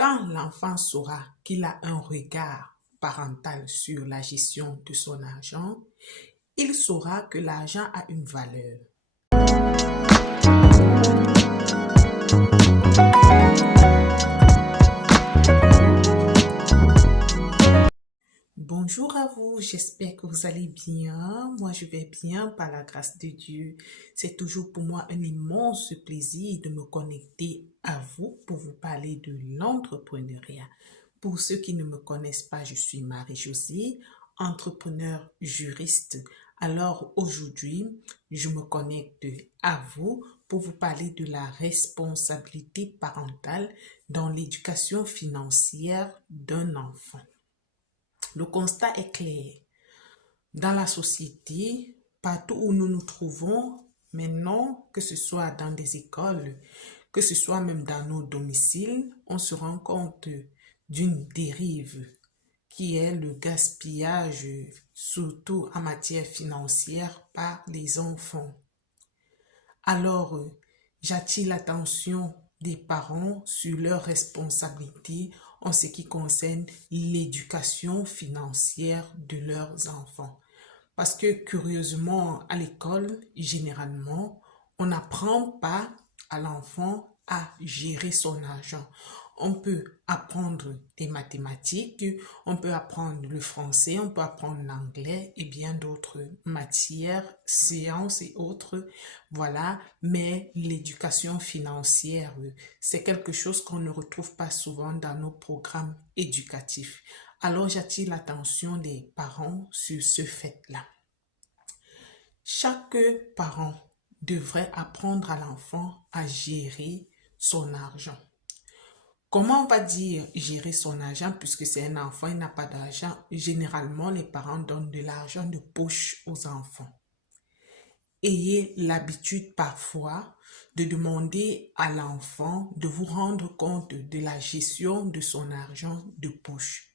Quand l'enfant saura qu'il a un regard parental sur la gestion de son argent, il saura que l'argent a une valeur. Bonjour à vous, j'espère que vous allez bien. Moi, je vais bien par la grâce de Dieu. C'est toujours pour moi un immense plaisir de me connecter à vous pour vous parler de l'entrepreneuriat. Pour ceux qui ne me connaissent pas, je suis Marie-Josée, entrepreneur juriste. Alors aujourd'hui, je me connecte à vous pour vous parler de la responsabilité parentale dans l'éducation financière d'un enfant. Le constat est clair. Dans la société, partout où nous nous trouvons, maintenant, que ce soit dans des écoles, que ce soit même dans nos domiciles, on se rend compte d'une dérive qui est le gaspillage, surtout en matière financière, par les enfants. Alors, j'attire l'attention des parents sur leurs responsabilités en ce qui concerne l'éducation financière de leurs enfants. Parce que curieusement, à l'école, généralement, on n'apprend pas à l'enfant à gérer son argent. On peut apprendre des mathématiques, on peut apprendre le français, on peut apprendre l'anglais et bien d'autres matières, sciences et autres, voilà. Mais l'éducation financière, c'est quelque chose qu'on ne retrouve pas souvent dans nos programmes éducatifs. Alors j'attire l'attention des parents sur ce fait-là. Chaque parent devrait apprendre à l'enfant à gérer son argent. Comment on va dire gérer son argent puisque c'est un enfant, il n'a pas d'argent? Généralement, les parents donnent de l'argent de poche aux enfants. Ayez l'habitude parfois de demander à l'enfant de vous rendre compte de la gestion de son argent de poche.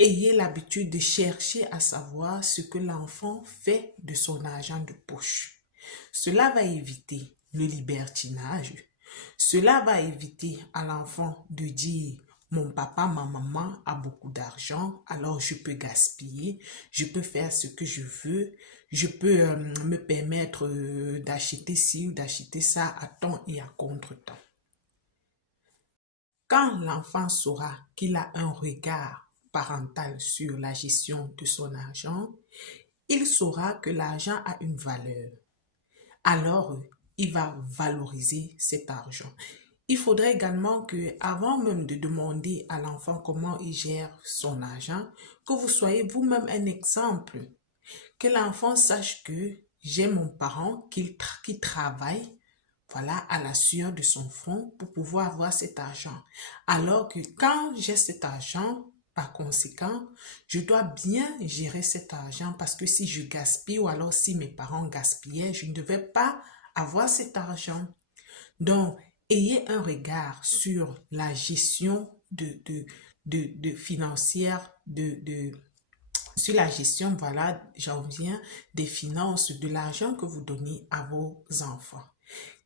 Ayez l'habitude de chercher à savoir ce que l'enfant fait de son argent de poche. Cela va éviter le libertinage. Cela va éviter à l'enfant de dire « Mon papa, ma maman a beaucoup d'argent, alors je peux gaspiller, je peux faire ce que je veux, je peux me permettre d'acheter ci ou d'acheter ça à temps et à contre-temps. » Quand l'enfant saura qu'il a un regard parental sur la gestion de son argent, il saura que l'argent a une valeur. Alors, il va valoriser cet argent. Il faudrait également que, avant même de demander à l'enfant comment il gère son argent, que vous soyez vous-même un exemple. Que l'enfant sache que j'ai mon parent qui travaille, voilà, à la sueur de son front pour pouvoir avoir cet argent. Alors que quand j'ai cet argent, par conséquent, je dois bien gérer cet argent parce que si je gaspille ou alors si mes parents gaspillaient, je ne devais pas avoir cet argent. Donc, ayez un regard sur la gestion financière, sur la gestion, voilà, j'en viens, des finances, de l'argent que vous donnez à vos enfants.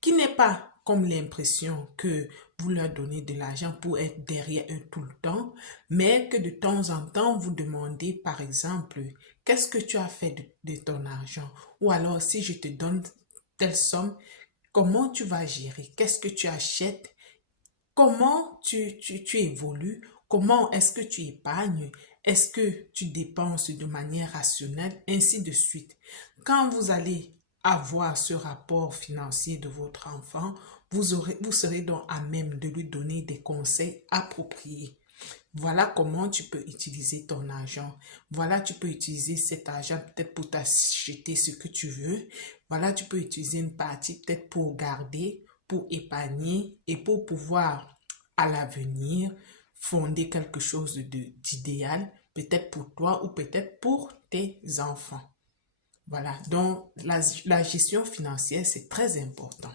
Qui n'est pas comme l'impression que vous leur donnez de l'argent pour être derrière eux tout le temps, mais que de temps en temps, vous demandez, par exemple, qu'est-ce que tu as fait de ton argent? Ou alors, si je te donne telle somme, comment tu vas gérer? Qu'est-ce que tu achètes? Comment tu évolues? Comment est-ce que tu épargnes? Est-ce que tu dépenses de manière rationnelle? Ainsi de suite. Quand vous allez avoir ce rapport financier de votre enfant, vous serez donc à même de lui donner des conseils appropriés. Voilà comment tu peux utiliser ton argent. Voilà, tu peux utiliser cet argent peut-être pour t'acheter ce que tu veux. Voilà, tu peux utiliser une partie peut-être pour garder, pour épargner et pour pouvoir à l'avenir fonder quelque chose d'idéal, peut-être pour toi ou peut-être pour tes enfants. Voilà, donc la gestion financière, c'est très important.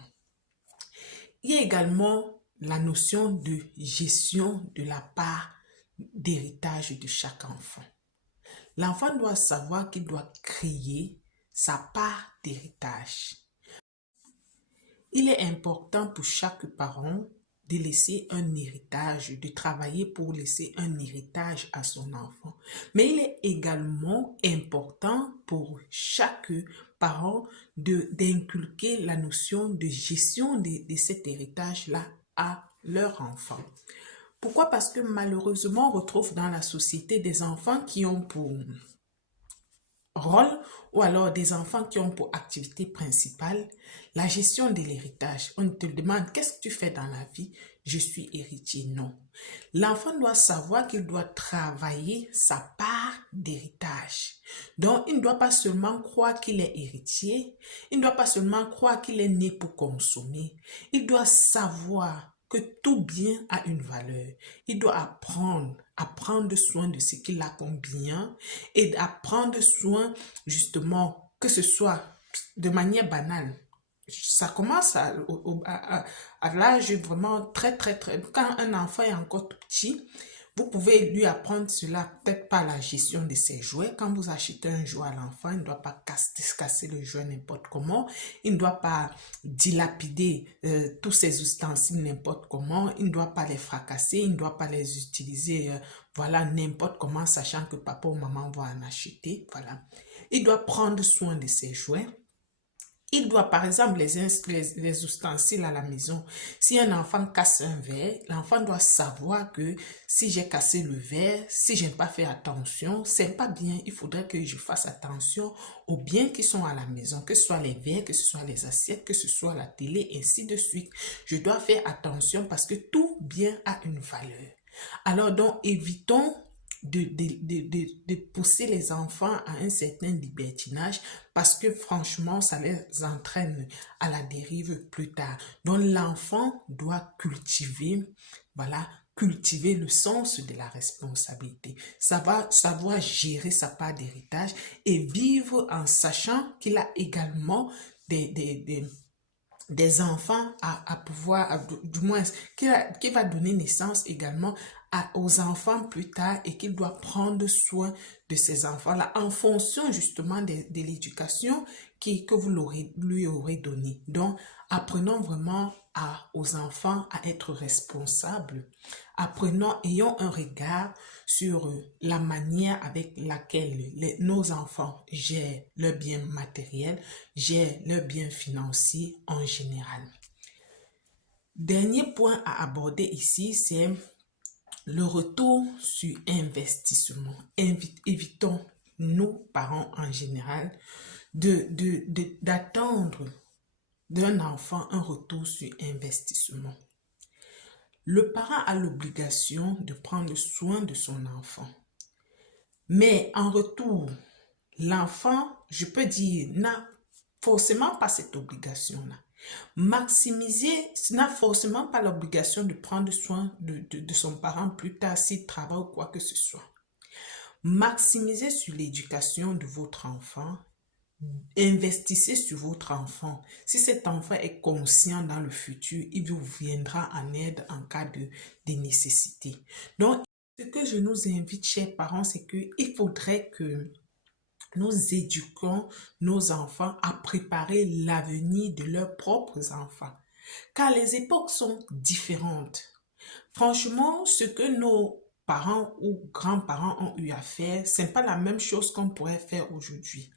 Il y a également la notion de gestion de la part d'héritage de chaque enfant. L'enfant doit savoir qu'il doit créer sa part d'héritage. Il est important pour chaque parent de laisser un héritage, de travailler pour laisser un héritage à son enfant. Mais il est également important pour chaque parent d'inculquer la notion de gestion de cet héritage-là à leur enfant. Pourquoi? Parce que malheureusement, on retrouve dans la société des enfants qui ont pour rôle ou alors des enfants qui ont pour activité principale la gestion de l'héritage. On te demande qu'est-ce que tu fais dans la vie? Je suis héritier. Non. L'enfant doit savoir qu'il doit travailler sa part d'héritage. Donc, il ne doit pas seulement croire qu'il est héritier, il ne doit pas seulement croire qu'il est né pour consommer. Il doit savoir que tout bien a une valeur. Il doit apprendre à prendre soin de ce qu'il a comme bien et à prendre soin justement, que ce soit de manière banale. Ça commence à l'âge vraiment très. Quand un enfant est encore tout petit, vous pouvez lui apprendre cela, peut-être pas la gestion de ses jouets. Quand vous achetez un jouet à l'enfant, il ne doit pas casser le jouet n'importe comment. Il ne doit pas dilapider tous ses ustensiles n'importe comment. Il ne doit pas les fracasser. Il ne doit pas les utiliser voilà, n'importe comment, sachant que papa ou maman vont en acheter. Voilà. Il doit prendre soin de ses jouets. Il doit, par exemple, les ustensiles à la maison. Si un enfant casse un verre, l'enfant doit savoir que si j'ai cassé le verre, si je n'ai pas fait attention, c'est pas bien. Il faudrait que je fasse attention aux biens qui sont à la maison, que ce soit les verres, que ce soit les assiettes, que ce soit la télé, ainsi de suite. Je dois faire attention parce que tout bien a une valeur. Alors donc, évitons de pousser les enfants à un certain libertinage parce que franchement, ça les entraîne à la dérive plus tard. Donc, l'enfant doit cultiver, voilà, cultiver le sens de la responsabilité. Ça va savoir gérer sa part d'héritage et vivre en sachant qu'il a également des enfants à pouvoir, du moins, qui va donner naissance également aux enfants plus tard et qu'il doit prendre soin de ces enfants-là en fonction justement de l'éducation que vous lui aurez donnée. Donc, apprenons vraiment aux enfants à être responsables. Ayons un regard sur la manière avec laquelle nos enfants gèrent leurs biens matériels, gèrent leurs biens financiers en général. Dernier point à aborder ici, c'est le retour sur investissement. Évitons, nous, parents en général, d'attendre d'un enfant un retour sur investissement. Le parent a l'obligation de prendre soin de son enfant. Mais en retour, l'enfant, je peux dire, n'a forcément pas cette obligation-là. Maximiser n'a forcément pas l'obligation de prendre soin de son parent plus tard s'il travaille ou quoi que ce soit. Maximiser sur l'éducation de votre enfant. Investissez sur votre enfant. Si cet enfant est conscient dans le futur, il vous viendra en aide en cas de nécessité. Donc, ce que je nous invite, chers parents, c'est qu'il faudrait que nous éduquons nos enfants à préparer l'avenir de leurs propres enfants. Car les époques sont différentes. Franchement, ce que nos parents ou grands-parents ont eu à faire, ce n'est pas la même chose qu'on pourrait faire aujourd'hui.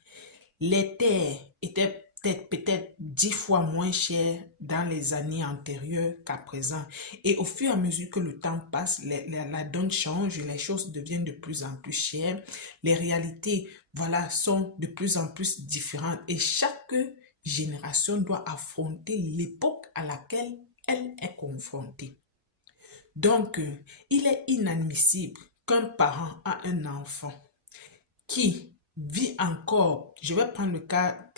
Les terres étaient peut-être 10 fois moins chères dans les années antérieures qu'à présent. Et au fur et à mesure que le temps passe, la donne change, les choses deviennent de plus en plus chères. Les réalités, voilà, sont de plus en plus différentes. Et chaque génération doit affronter l'époque à laquelle elle est confrontée. Donc, il est inadmissible qu'un parent a un enfant qui vit encore, je vais prendre le cas,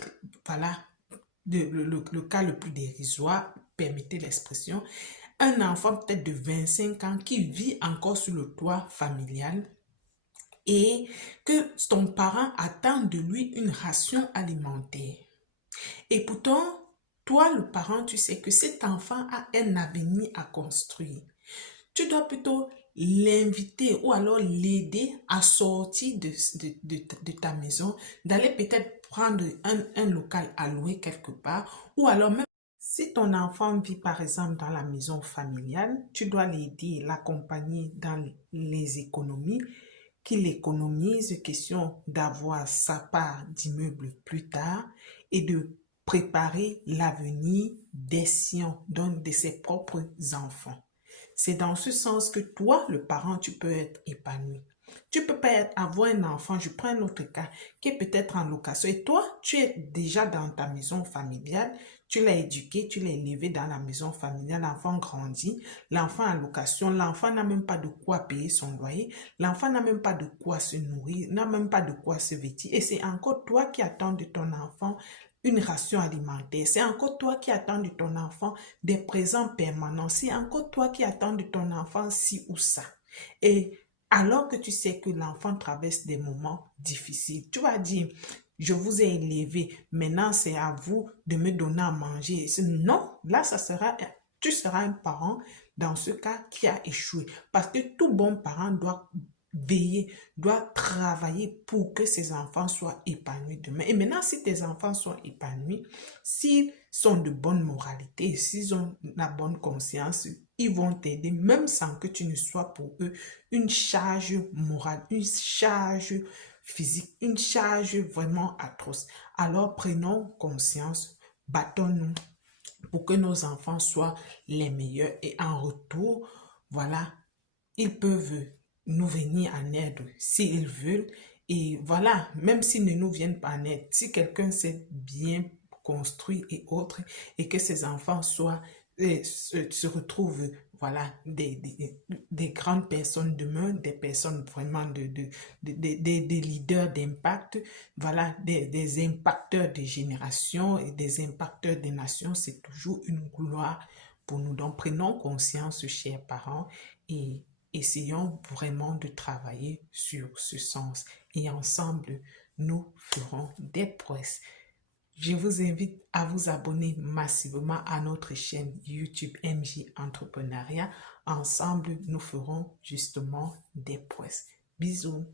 voilà, le cas le plus dérisoire, permettez l'expression, un enfant peut-être de 25 ans qui vit encore sur le toit familial et que ton parent attend de lui une ration alimentaire. Et pourtant, toi le parent, tu sais que cet enfant a un avenir à construire. Tu dois plutôt l'inviter ou alors l'aider à sortir de ta maison, d'aller peut-être prendre un local à louer quelque part ou alors même Si ton enfant vit par exemple dans la maison familiale, tu dois l'aider, l'accompagner dans les économies, qu'il économise, question d'avoir sa part d'immeuble plus tard et de préparer l'avenir des siens, donc de ses propres enfants. C'est dans ce sens que toi, le parent, tu peux être épanoui. Tu peux pas avoir un enfant, je prends un autre cas, qui est peut-être en location. Et toi, tu es déjà dans ta maison familiale, tu l'as éduqué, tu l'as élevé dans la maison familiale, l'enfant grandit, l'enfant en location, l'enfant n'a même pas de quoi payer son loyer, l'enfant n'a même pas de quoi se nourrir, n'a même pas de quoi se vêtir. Et c'est encore toi qui attends de ton enfant une ration alimentaire. C'est encore toi qui attends de ton enfant des présents permanents. C'est encore toi qui attends de ton enfant ci ou ça. Et alors que tu sais que l'enfant traverse des moments difficiles, tu vas dire, je vous ai élevé, maintenant c'est à vous de me donner à manger. Non, là, tu seras un parent dans ce cas qui a échoué. Parce que tout bon parent doit veiller, doit travailler pour que ses enfants soient épanouis demain. Et maintenant, si tes enfants sont épanouis, s'ils sont de bonne moralité, s'ils ont la bonne conscience, ils vont t'aider, même sans que tu ne sois pour eux une charge morale, une charge physique, une charge vraiment atroce. Alors prenons conscience, battons-nous pour que nos enfants soient les meilleurs et en retour, voilà, ils peuvent nous venir en aide s'ils veulent. Et voilà, même s'ils ne nous viennent pas en aide, si quelqu'un s'est bien construit et autres, et que ses enfants se retrouvent, voilà, des grandes personnes demain, des personnes vraiment des leaders d'impact, voilà, des impacteurs de génération et des impacteurs des nations, c'est toujours une gloire pour nous. Donc, prenons conscience, chers parents, et essayons vraiment de travailler sur ce sens. Et ensemble, nous ferons des prouesses. Je vous invite à vous abonner massivement à notre chaîne YouTube MJ Entrepreneuriat. Ensemble, nous ferons justement des prouesses. Bisous.